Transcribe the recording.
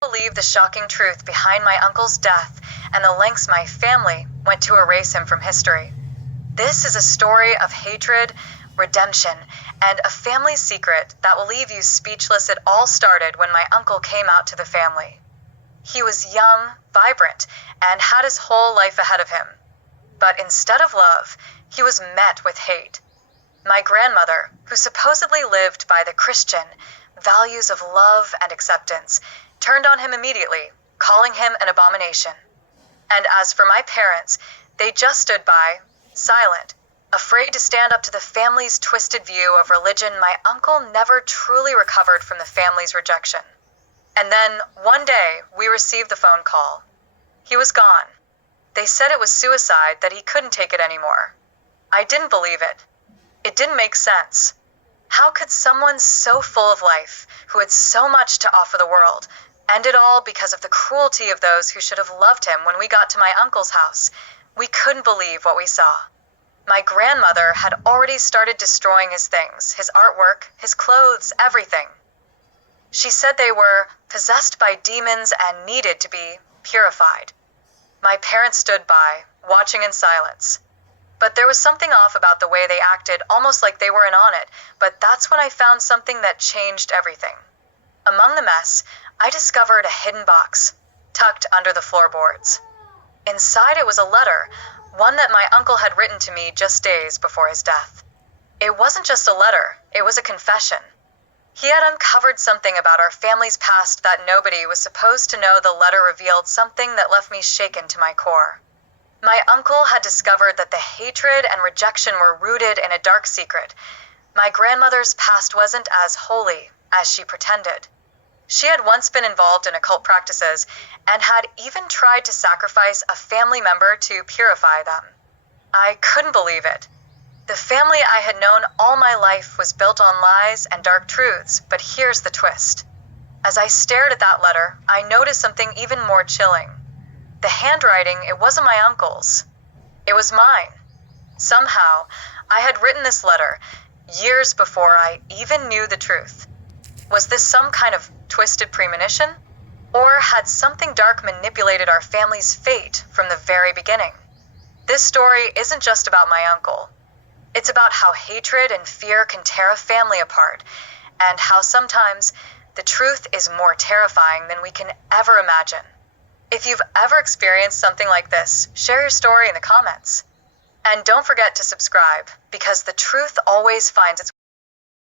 Believe the shocking truth behind my uncle's death and the lengths my family went to erase him from history. This is a story of hatred, redemption, and a family secret that will leave you speechless. It all started when my uncle came out to the family. He was young, vibrant, and had his whole life ahead of him. But instead of love, he was met with hate. My grandmother, who supposedly lived by the Christian values of love and acceptance, turned on him immediately, calling him an abomination. And as for my parents, they just stood by, silent, afraid to stand up to the family's twisted view of religion. My uncle never truly recovered from the family's rejection. And then, one day, we received the phone call. He was gone. They said it was suicide, that he couldn't take it anymore. I didn't believe it. It didn't make sense. How could someone so full of life, who had so much to offer the world, end it all because of the cruelty of those who should have loved him? When we got to my uncle's house, we couldn't believe what we saw. My grandmother had already started destroying his things, his artwork, his clothes, everything. She said they were possessed by demons and needed to be purified. My parents stood by, watching in silence. But there was something off about the way they acted, almost like they were in on it. But that's when I found something that changed everything. Among the mess, I discovered a hidden box, tucked under the floorboards. Inside it was a letter, one that my uncle had written to me just days before his death. It wasn't just a letter, it was a confession. He had uncovered something about our family's past that nobody was supposed to know. The letter revealed something that left me shaken to my core. My uncle had discovered that the hatred and rejection were rooted in a dark secret. My grandmother's past wasn't as holy as she pretended. She had once been involved in occult practices and had even tried to sacrifice a family member to purify them. I couldn't believe it. The family I had known all my life was built on lies and dark truths, but here's the twist. As I stared at that letter, I noticed something even more chilling. The handwriting, it wasn't my uncle's. It was mine. Somehow, I had written this letter years before I even knew the truth. Was this some kind of twisted premonition? Or had something dark manipulated our family's fate from the very beginning? This story isn't just about my uncle. It's about how hatred and fear can tear a family apart, and how sometimes the truth is more terrifying than we can ever imagine. If you've ever experienced something like this, share your story in the comments. And don't forget to subscribe, because the truth always finds its